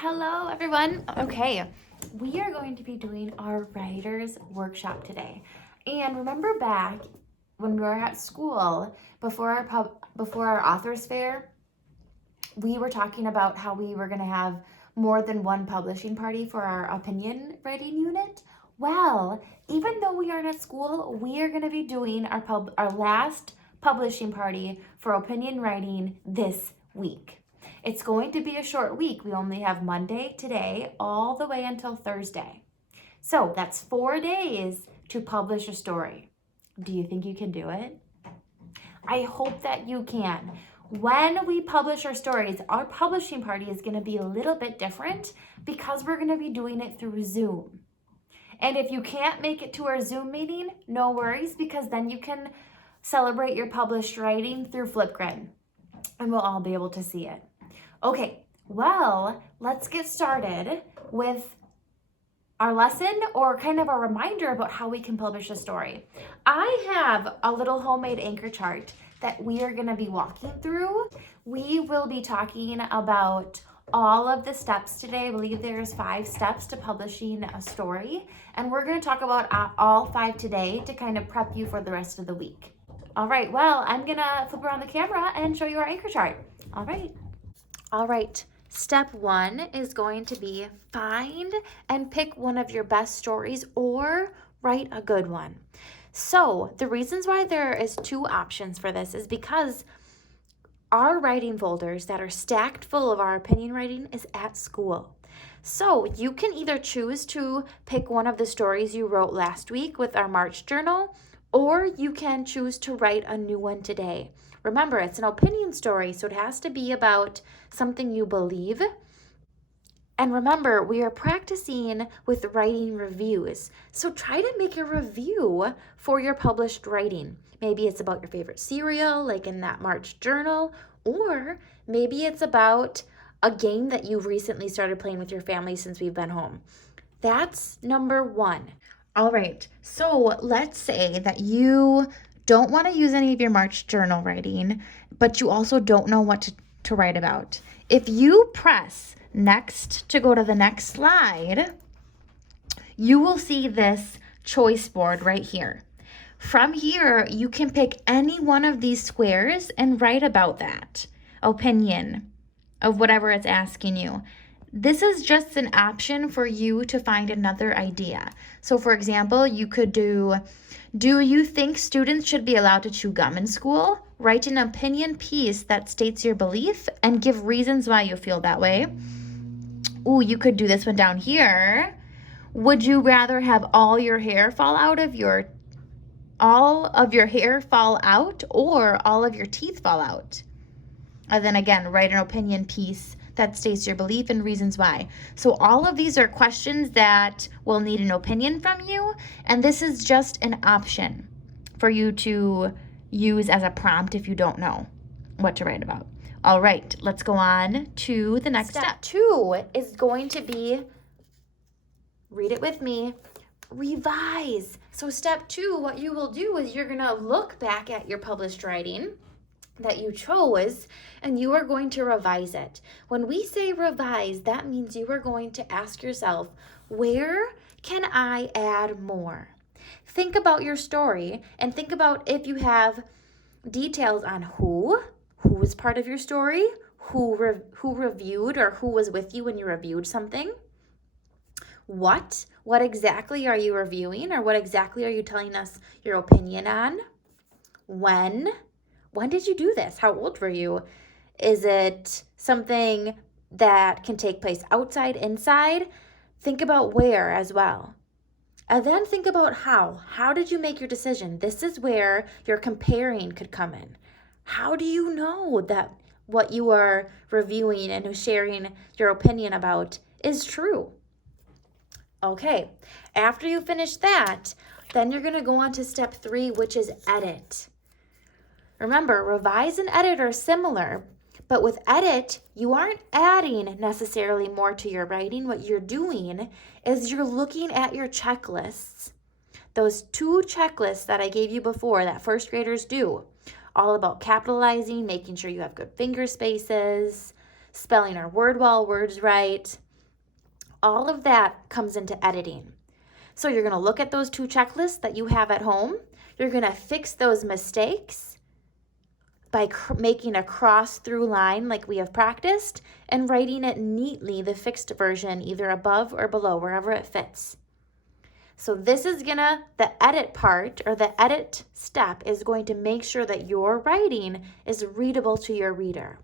Hello, everyone. Okay, we are going to be doing our writer's workshop today. And remember back when we were at school before our author's fair, we were talking about how we were going to have more than one publishing party for our opinion writing unit. Well, even though we aren't at school, we are going to be doing our last publishing party for opinion writing this week. It's going to be a short week. We only have Monday today all the way until Thursday. So that's 4 days to publish a story. Do you think you can do it? I hope that you can. When we publish our stories, our publishing party is going to be a little bit different because we're going to be doing it through Zoom. And if you can't make it to our Zoom meeting, no worries, because then you can celebrate your published writing through Flipgrid and we'll all be able to see it. Okay, well, let's get started with our lesson, or kind of a reminder about how we can publish a story. I have a little homemade anchor chart that we are going to be walking through. We will be talking about all of the steps today. I believe there's 5 steps to publishing a story, and we're going to talk about all 5 today to kind of prep you for the rest of the week. All right, well, I'm going to flip around the camera and show you our anchor chart. All right. Step 1 is going to be find and pick one of your best stories or write a good one. So the reasons why there is 2 options for this is because our writing folders that are stacked full of our opinion writing is at school. So you can either choose to pick one of the stories you wrote last week with our March journal, or you can choose to write a new one today. Remember, it's an opinion story, so it has to be about something you believe. And remember, we are practicing with writing reviews. So try to make a review for your published writing. Maybe it's about your favorite cereal, like in that March journal, or maybe it's about a game that you recently started playing with your family since we've been home. That's number 1. All right, so let's say that you don't want to use any of your March journal writing, but you also don't know what to write about. If you press next to go to the next slide, you will see this choice board right here. From here, you can pick any one of these squares and write about that opinion of whatever it's asking you. This is just an option for you to find another idea. So for example, you could do you think students should be allowed to chew gum in school? Write an opinion piece that states your belief and give reasons why you feel that way. Ooh, you could do this one down here. Would you rather have all of your hair fall out or all of your teeth fall out? And then again, write an opinion piece that states your belief and reasons why. So all of these are questions that will need an opinion from you, and this is just an option for you to use as a prompt if you don't know what to write about. All right, let's go on to the next step. Step 2 is going to be, read it with me, revise. So step 2, what you will do is you're gonna look back at your published writing that you chose, and you are going to revise it. When we say revise, that means you are going to ask yourself, where can I add more? Think about your story and think about if you have details on who was part of your story, who reviewed or who was with you when you reviewed something. What exactly are you reviewing, or what exactly are you telling us your opinion on? When did you do this? How old were you? Is it something that can take place outside, inside? Think about where as well. And then think about how. How did you make your decision? This is where your comparing could come in. How do you know that what you are reviewing and sharing your opinion about is true? Okay, after you finish that, then you're going to go on to step 3, which is edit. Remember, revise and edit are similar, but with edit, you aren't adding necessarily more to your writing. What you're doing is you're looking at your checklists. Those 2 checklists that I gave you before that first graders do, all about capitalizing, making sure you have good finger spaces, spelling our word words right, All of that comes into editing. So you're going to look at those 2 checklists that you have at home. You're going to fix those mistakes by making a cross through line like we have practiced and writing it neatly, the fixed version, either above or below, wherever it fits. So this is the edit part, or the edit step, is going to make sure that your writing is readable to your reader.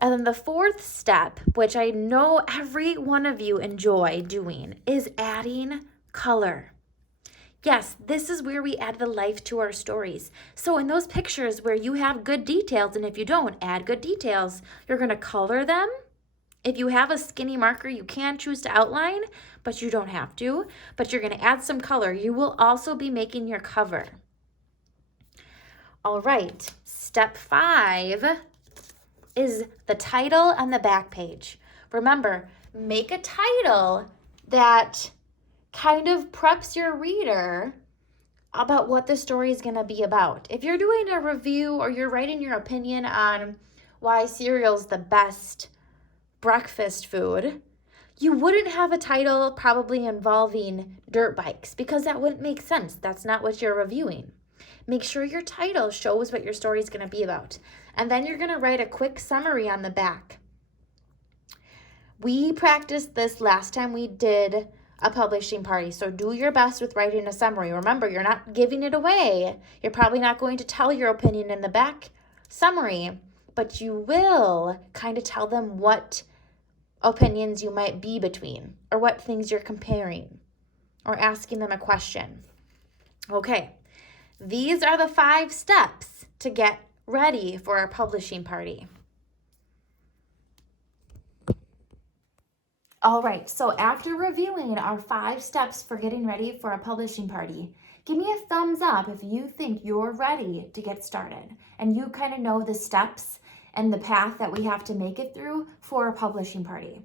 And then the 4th step, which I know every one of you enjoy doing, is adding color. Yes, this is where we add the life to our stories. So in those pictures where you have good details, and if you don't add good details, you're going to color them. If you have a skinny marker, you can choose to outline, but you don't have to. But you're going to add some color. You will also be making your cover. All right, step 5 is the title and the back page. Remember, make a title that kind of preps your reader about what the story is going to be about. If you're doing a review or you're writing your opinion on why cereal's the best breakfast food, you wouldn't have a title probably involving dirt bikes, because that wouldn't make sense. That's not what you're reviewing. Make sure your title shows what your story is going to be about. And then you're going to write a quick summary on the back. We practiced this last time we did a publishing party, so do your best with writing a summary. Remember, you're not giving it away. You're probably not going to tell your opinion in the back summary, but you will kind of tell them what opinions you might be between, or what things you're comparing, or asking them a question. Okay, these are the 5 steps to get ready for our publishing party. All right, so after reviewing our 5 steps for getting ready for a publishing party, give me a thumbs up if you think you're ready to get started and you kind of know the steps and the path that we have to make it through for a publishing party.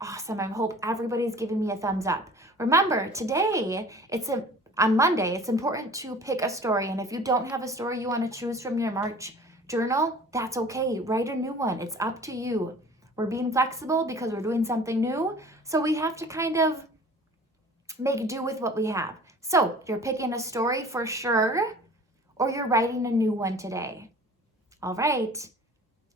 Awesome, I hope everybody's giving me a thumbs up. Remember, today, on Monday, it's important to pick a story, and if you don't have a story you want to choose from your March journal, that's okay. Write a new one. It's up to you. We're being flexible because we're doing something new, so we have to kind of make do with what we have. So you're picking a story for sure, or you're writing a new one today. All right,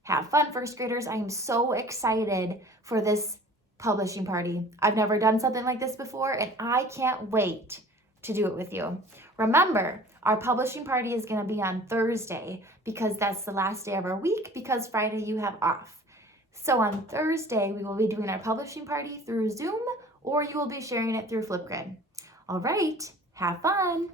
have fun, first graders. I am so excited for this publishing party. I've never done something like this before, and I can't wait to do it with you. Remember, our publishing party is going to be on Thursday because that's the last day of our week, because Friday you have off. So on Thursday, we will be doing our publishing party through Zoom, or you will be sharing it through Flipgrid. All right, have fun.